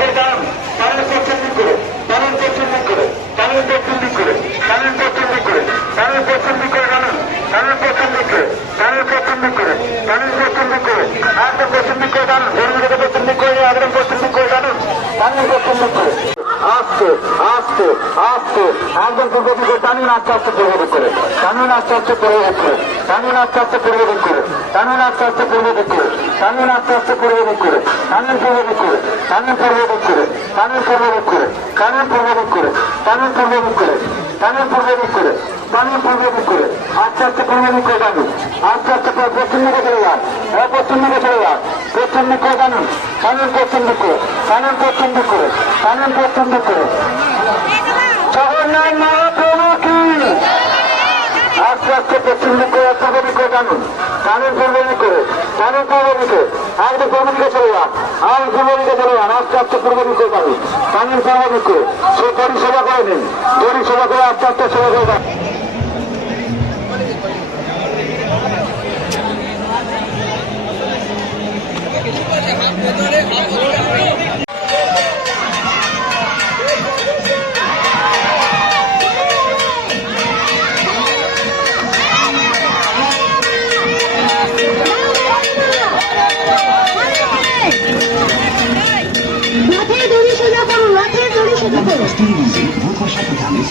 গাছের দাম কারেন্ট করছে ঠিক করে কারেন্ট করছে ঠিক করে কারেন্ট করছে ঠিক করে কারেন্ট করছে ঠিক করে কারেন্ট করছে ঠিক করে জানেন কারেন্ট করছে ঠিক করে কারেন্ট করছে ঠিক করে কারেন্ট করছে করে আর তো করছে করে জানেন ধর্মীয় করছে করে আগ্রহ করছে করে জানেন কারেন্ট করছে করে আস্তে আস্তে আস্তে একদম পূর্ব দিকে টানুন আস্তে আস্তে পূর্ব করে টানুন আস্তে আস্তে পূর্ব করে টানুন আস্তে আস্তে পূর্ব করে টানুন আস্তে আস্তে পূর্ব করে টানুন আস্তে আস্তে পূর্ব করে টানুন পূর্ব করে টানুন পূর্ব করে টানুন পূর্ব করে টানুন পূর্ব করে টানুন পূর্ব করে টানুন পূর্ব করে টানুন পূর্ব করে আস্তে আস্তে পূর্ব করে টানুন আস্তে আস্তে পশ্চিম দিকে চলে যান পশ্চিম দিকে চলে যান পশ্চিম দিক করে টানুন টানুন পশ্চিম দিক করে টানুন পশ্চিম করে টানুন পশ্চিম করে জগন্নাথ মহাপ্রভু কি? আস্তে করে চলে আস্তে সে পরিষেবা করে নিন। পরিষেবা করে আস্তে আস্তে সেবা করে stylisé, reproche à regarder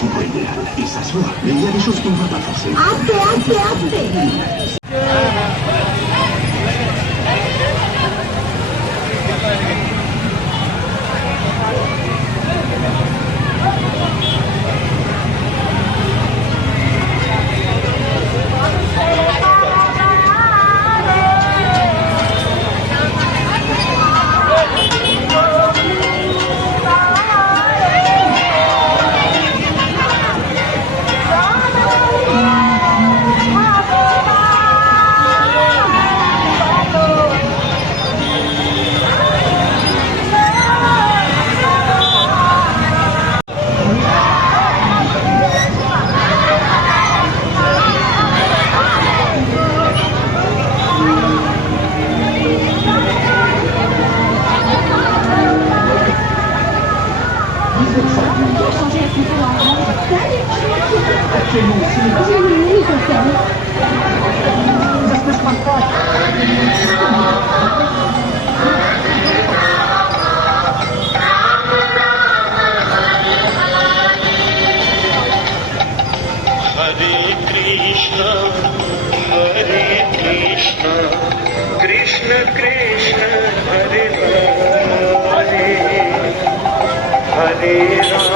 Hare Rama,